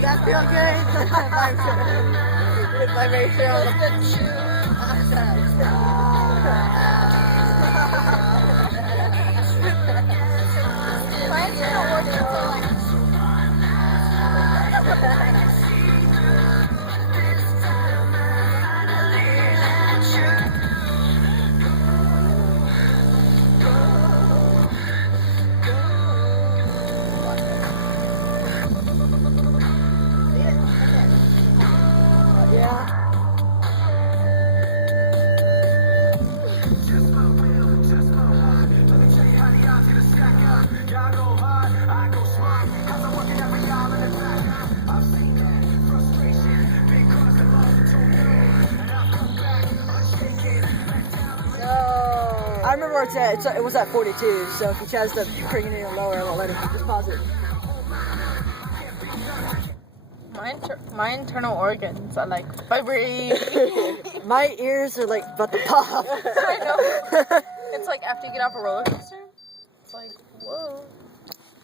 Does that feel good? Good vibration on the I remember where it's at. It was at 42, so if he tries to bring it in lower, I won't let him. Just pause it. My internal organs are like vibrating. My ears are like about to pop. I know. It's like after you get off a roller coaster. It's like, whoa.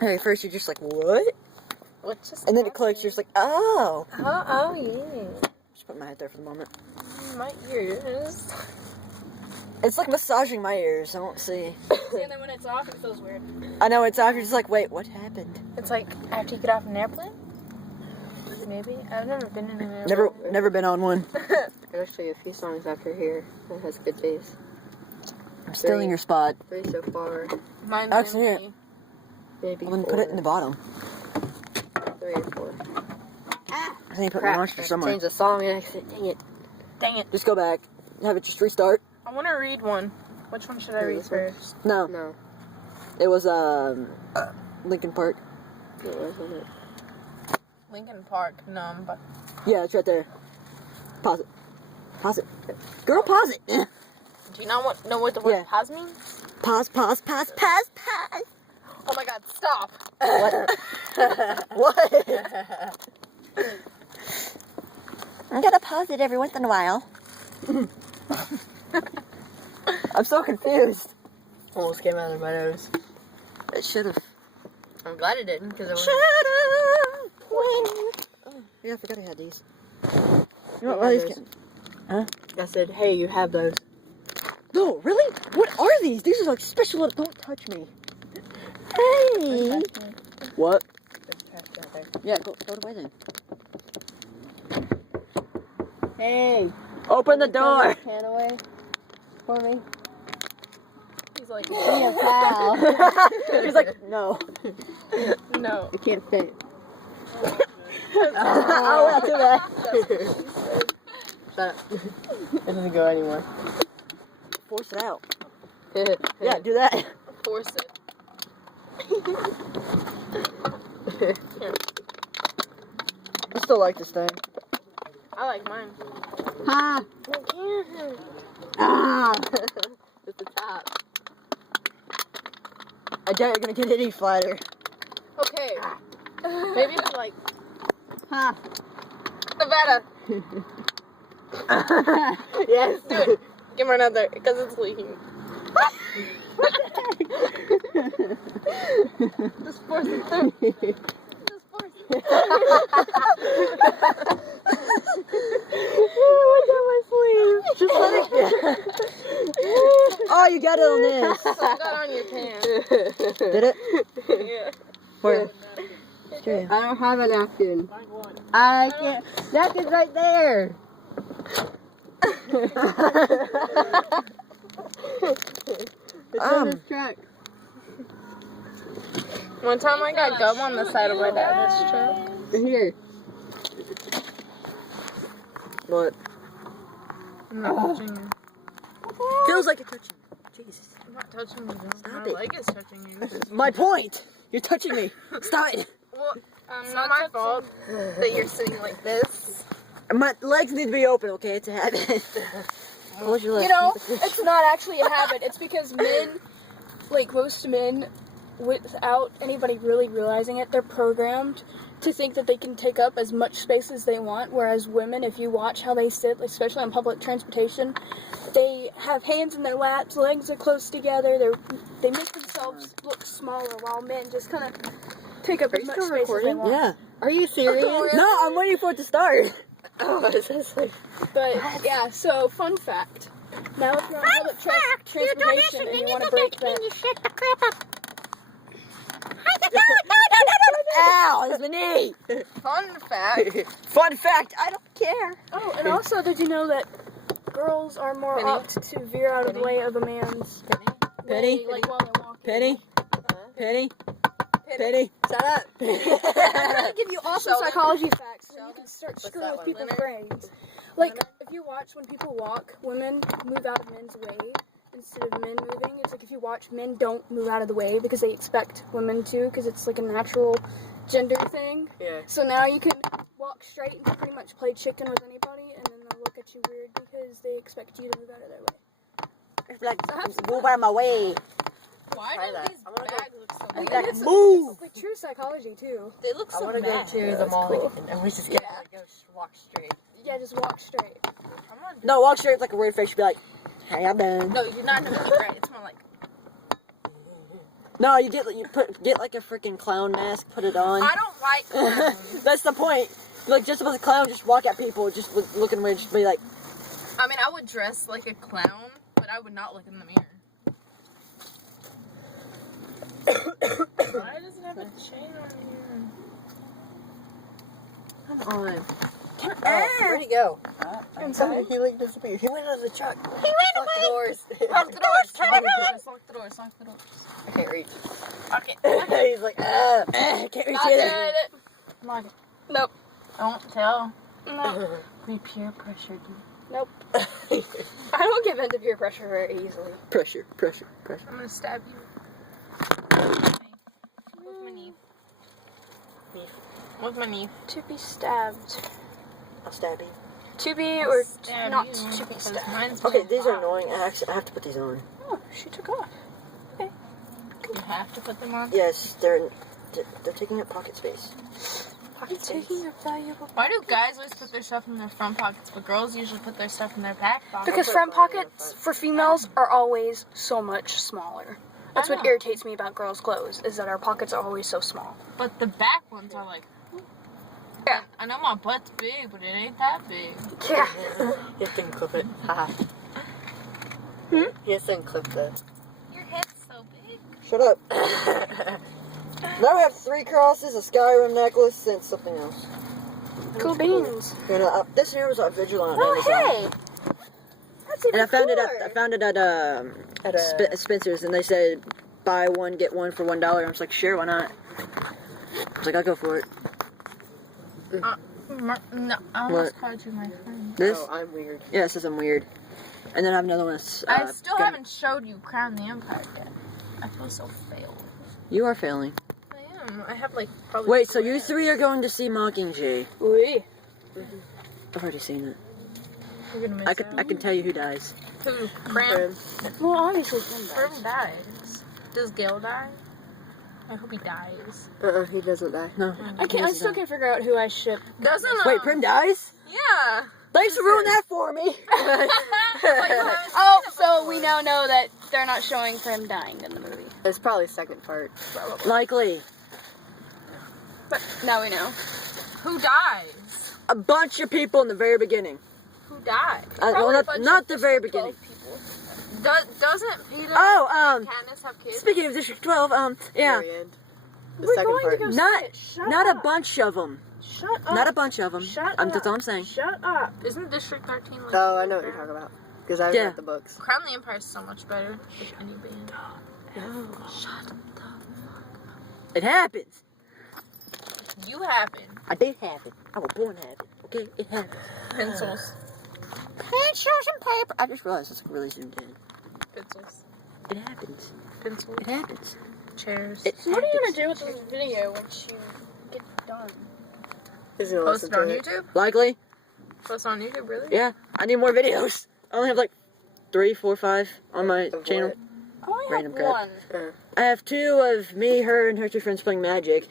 Hey, first you're just like, what? What just And then it clicks, you're just like, oh. Oh, yeah. Just put my head there for the moment. My ears. It's like massaging my ears, I won't see. See, and then when it's off, it feels weird. I know, it's after, you're just like, wait, what happened? It's like after you get off an airplane? Maybe? I've never been in an airplane. Never been on one. I'll show you a few songs after here that has good bass. I'm still in your spot. 3 so far. Mine's Alex, here. empty. Maybe I'm gonna 4. put it in the bottom. 3 or 4. I think put my Crap, monster I somewhere. changed the song and I said, dang it. Dang it. Just go back. Have it just restart. I want to read one. Which one should I read This one? first? No. No. It was, Lincoln Park. It wasn't it. Lincoln Park, but Yeah, it's right there. Pause it. Pause it. Girl, pause it. do you not know what the word Yeah. pause means? Pause. Oh my god, stop! What? What? I'm gonna pause it every once in a while. I'm so confused. Almost came out of my nose. It should have. I'm glad it didn't, because it Should was... have. Oh, yeah, I forgot I had these. You know what? These can... Huh? I said, hey, you have those. No, really? What are these? These are like special. Don't touch me. Hey. What? Yeah, go away then. Hey! Open the door. Can away for me? He's like, Be a pal. He's like, no. no. It can't fit. Oh, well, too bad. Shut up. It doesn't go anymore. Force it out. Yeah, do that. Force it. I still like this thing. I like mine. Ha! Ah! It's the top. I doubt you're gonna get any flatter. Okay. Maybe if I like Ha! Nevada. Yes! Do it. Give her another, because it's leaking. Just force it through. Just force it. Just let it go. Oh, you got it on this. Some got on your pants. Did it? Yeah. Where? I don't have a napkin. I can't. Napkin's right there. It's on this truck. One time I got gum on the side of my dad's truck. Here. What? I'm not touching you. Feels like you're touching me. Jesus. I'm not touching you. Stop My it. leg is touching you. My point. You're touching me. Stop it. Well, it's not my fault that you're sitting like this. My legs need to be open, okay? It's a habit. Close your legs. You know, it's not actually a habit. It's because men, like most men, without anybody really realizing it, they're programmed to think that they can take up as much space as they want, whereas women, if you watch how they sit, especially on public transportation, they have hands in their laps, legs are close together, they make themselves look smaller, while men just kind of take up as much space as they want. Yeah. Are you serious? No, I'm waiting for it to start. Oh, is this like... But yeah, so fun fact. Now if you're on public transportation and you want to break that, Ow, it's my knee. Fun fact. Fun fact, I don't care. oh, and also did you know that girls are more Penny? apt to veer out of the way of a man's Penny? way, like while they're walking? Penny? Penny? Penny? Shut up. I'm gonna give you awesome Sheldon. psychology facts so you can start What's screwing that with one? people's Leonard? brains. Like, if you watch when people walk, women move out of men's way instead of men moving. It's like if you watch, men don't move out of the way because they expect women to, because it's like a natural gender thing. Yeah. So now you can walk straight and pretty much play chicken with anybody, and then they'll look at you weird because they expect you to move out of their way. It's like, move out of my way. Why Try do that. these I wanna bags look so Like big? that. Move. It's like true psychology too. They look I so want to go mad. to the That's mall cool. and we just get like, go walk straight. Yeah, just walk straight. I'm not No, walk straight like a weird face. You'd be like, how y'all doing? No, you're not gonna be right. It's more like No, you get like a freaking clown mask, put it on. I don't like clowns. That's the point. Like, just about the clown, just walk at people, just looking weird, just be like, I mean, I would dress like a clown, but I would not look in the mirror. Why does it have a chain on here? Come on. Where'd he go? He like disappeared. He went out of the truck. He went away. The doors. Lock the doors. Lock the doors. Lock the doors. Lock the doors. I can't reach. Okay. He's like, ah. I can't reach Not it. good. Lock it. Nope. Don't tell. No. We peer pressured you. Nope. I don't give in to peer pressure very easily. Pressure, pressure, pressure. I'm gonna stab you. With my knee. With my knee. To be stabbed. I'll stab you. To be or Stab not you, to be 'cause stabbed. mine's Okay, really these are hot. annoying. I have to put these on. Oh, she took off. You have to put them on. Yes, they're taking up pocket space. Pocket taking your valuable. Why do guys always put their stuff in their front pockets, but girls usually put their stuff in their back pockets? Because front pockets for females are always so much smaller. That's I what know. irritates me about girls' clothes, is that our pockets are always so small. But the back ones are like. Yeah. I know my butt's big, but it ain't that big. Yeah. You have to clip it. Haha. Yes, and clip that. Your head's so big. Shut up. Now I have 3 crosses, a Skyrim necklace, and something else. Cool beans. And this here was a Vigilant on Amazon. Oh, hey. That's even And I found cooler. it at Spencer's, and they said buy one get one for $1. I was like, sure, why not? I was like, I'll go for it. No, I almost called you my friend. This? Oh, I'm weird. Yeah, it says I'm weird. And then I have another one that's, I still gun- haven't showed you Crown the Empire yet. I feel so failed. You are failing. I am. I have like probably. Wait, so you 3 are going to see Mockingjay? Oui. I've already seen it. You're gonna miss I can tell you who dies. Who? Prim? Well, obviously, Prim dies. Does Gale die? I hope he dies. He doesn't die. No. I still can't figure out who I ship. Doesn't Wait, Prim dies? Yeah. Thanks for ruining that for me. Oh, so we now know that they're not showing Prim dying in the movie. It's probably second part. Likely. But now we know. Who dies? A bunch of people in the very beginning. Who dies? Well, Probably a bunch not of the very District beginning. Doesn't 12 people. Peter Oh, and Candace have kids? speaking of District 12, yeah. Very end. The We're second going part. to go Not- see it. Shut Not up. a bunch of them. Shut up. Not a bunch of them. Shut That's up. all I'm saying. Shut up. Isn't District 13 like... Oh, I know what you're talking about. Because I Yeah. read the books. Crown the Empire is so much better than any band. Shut the... It happens. You happen. I did have it. I was born to have it. Okay, it happens. Pencils. Pencils and paper. I just realized it's really zoomed in. Pencils. It happens. Pencils. It happens. Chairs. It So what are you happens. gonna do with this video once you get done? He's gonna Post listen it on to it. YouTube? Likely. Post it on YouTube, really? Yeah. I need more videos. I only have like 3, 4, 5 on my Of channel. what? I only Random have crap. one. I have 2 of me, her, and her 2 friends playing Magic.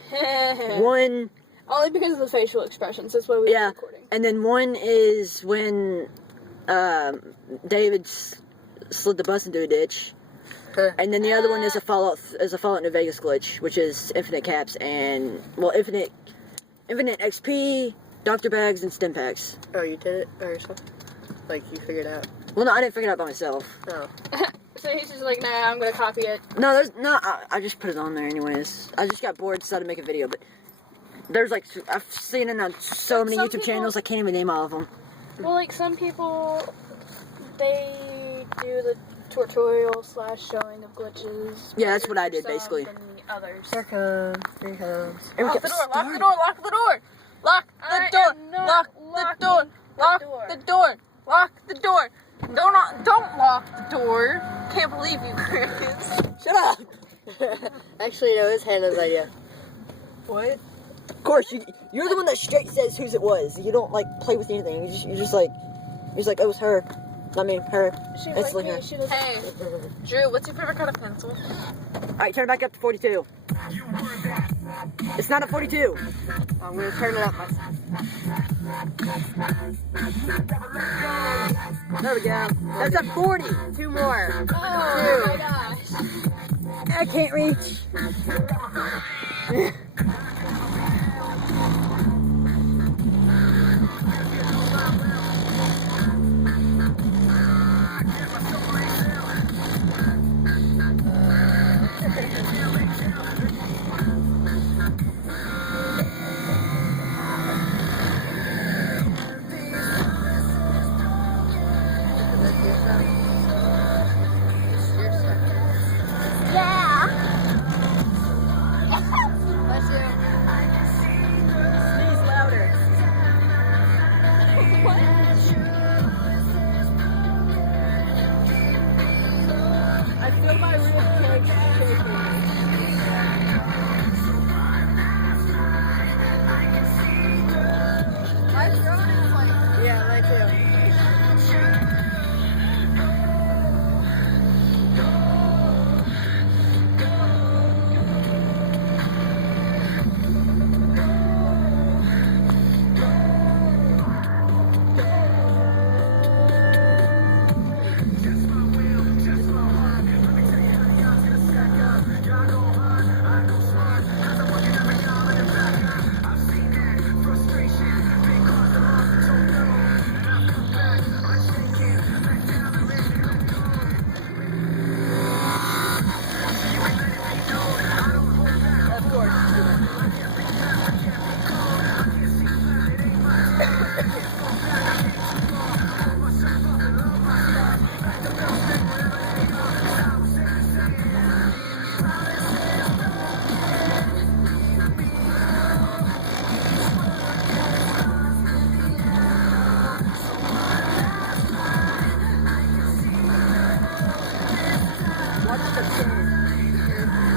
One, Only because of the facial expressions. That's why we Yeah. were recording. and then one is when David slid the bus into a ditch. And then the other one is a Fallout New Vegas glitch, which is infinite caps and infinite Infinite XP, Doctor Bags, and Stim Packs. Oh, you did it by yourself? Like, you figured it out? Well, no, I didn't figure it out by myself. Oh. So he's just like, nah, I'm gonna copy it. No, I just put it on there anyways. I just got bored, decided to make a video, but there's like, I've seen it on so many Some YouTube people- channels, I can't even name all of them. Well, like some people, they do the tutorial / showing of glitches. Yeah, that's what I did, some basically. than the others. Here comes. Here comes. And we Lock got the door, lock the started. door, lock the door! Lock the I door! am not Lock the locking door! the Lock door. the door! Lock the door! Don't lock the door! Can't believe you, Chris. Shut up! Actually, no, it's Hannah's idea. What? Of course, you're the one that straight says whose it was. You don't like play with anything. You're just like, oh, it was her. I mean, her. She's It's like like me, her. she doesn't. Hey, Drew, what's your favorite kind of pencil? Alright, turn it back up to 42. It's not a 42. I'm gonna turn it up. There we go. That's a 40. 2 more. Oh my gosh. I can't reach. Sneeze louder. I feel my rib cage shaking. My throat is like... Yeah, mine too. Of course. Watch the screen.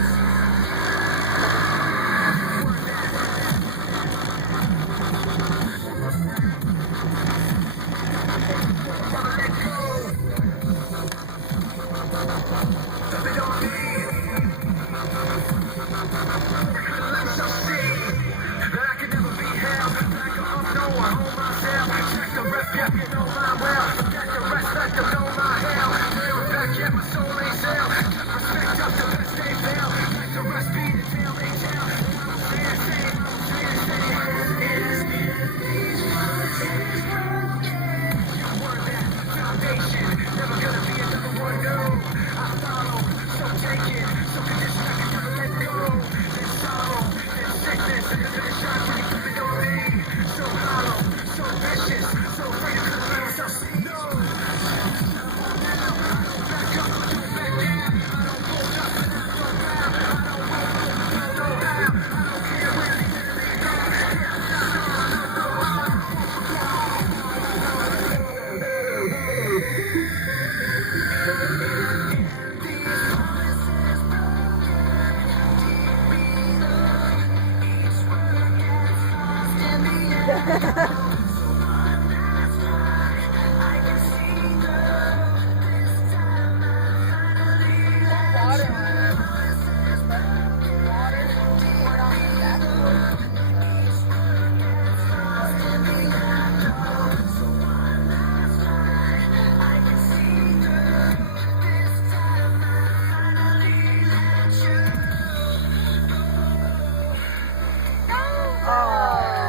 Oh.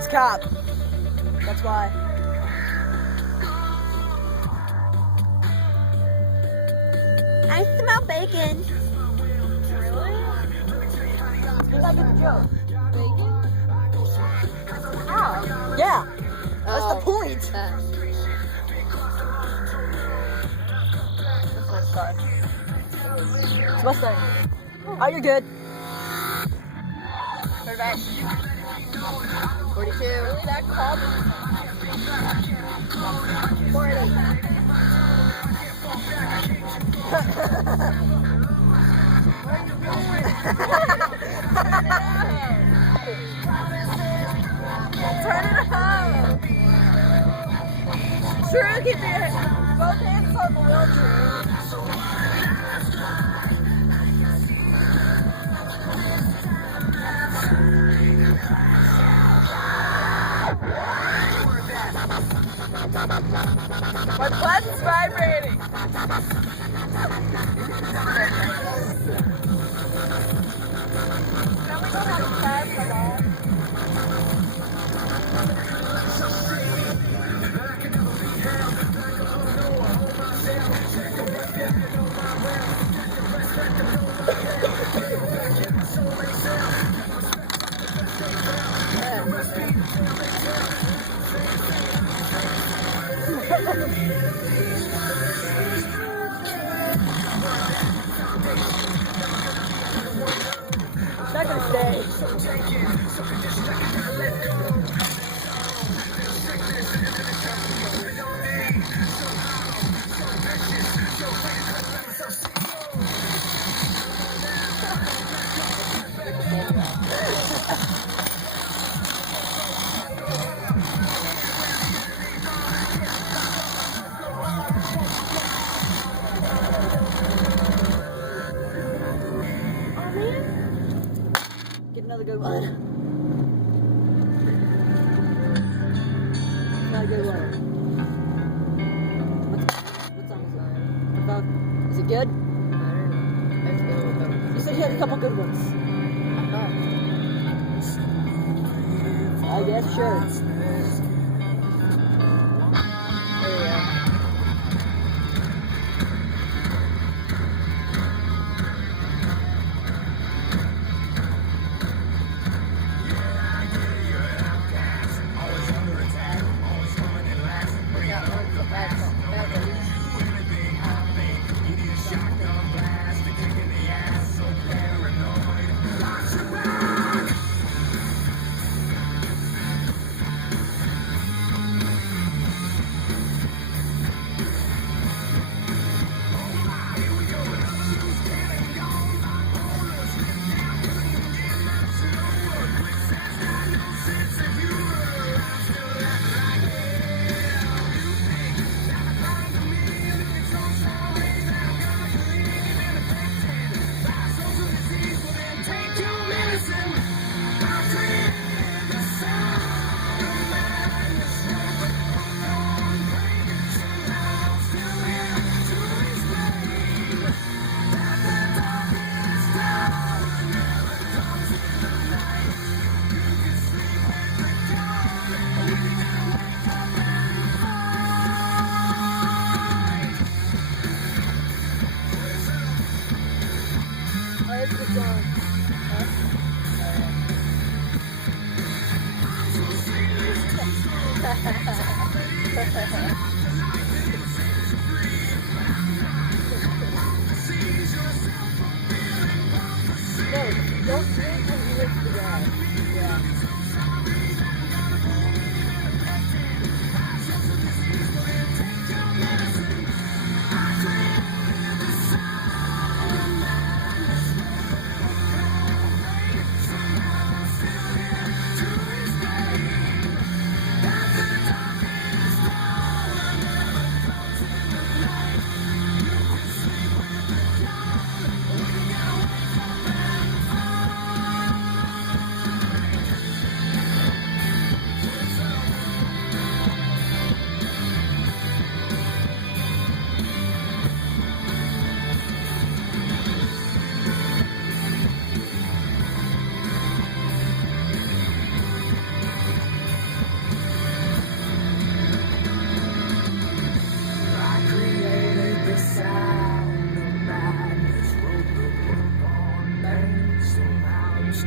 it's Cap. That's why. I smell bacon. You're not gonna joke. How? Yeah. That's the point. It's Mustang. Oh, you're good. Put it back. 42. Really that called? 40. Turn it around. True, keep your both hands on the wheel, True. My butt is vibrating. It's not gonna stay. Get another good one. Not a good one. What song is that? About, is it good? You said you had a couple good ones. I guess, sure.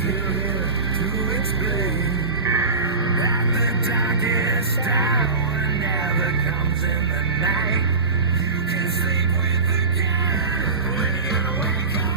still here to explain that the darkest hour never comes in the night. You can sleep with the cat when you wake up.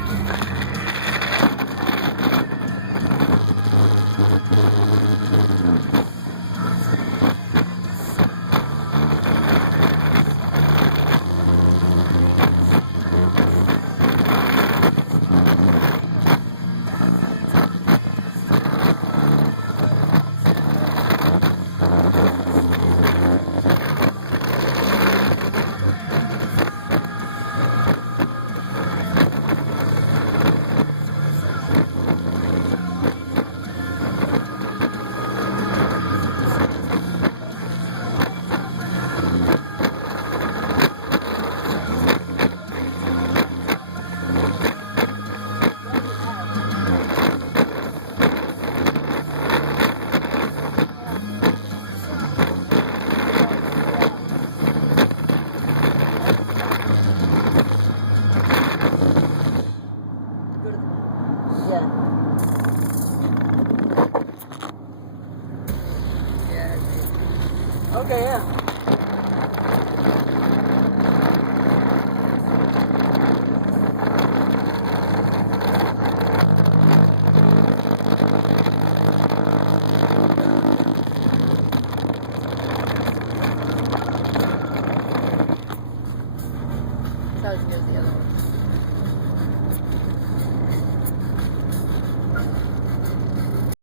Okay, yeah. That's how it goes the other way.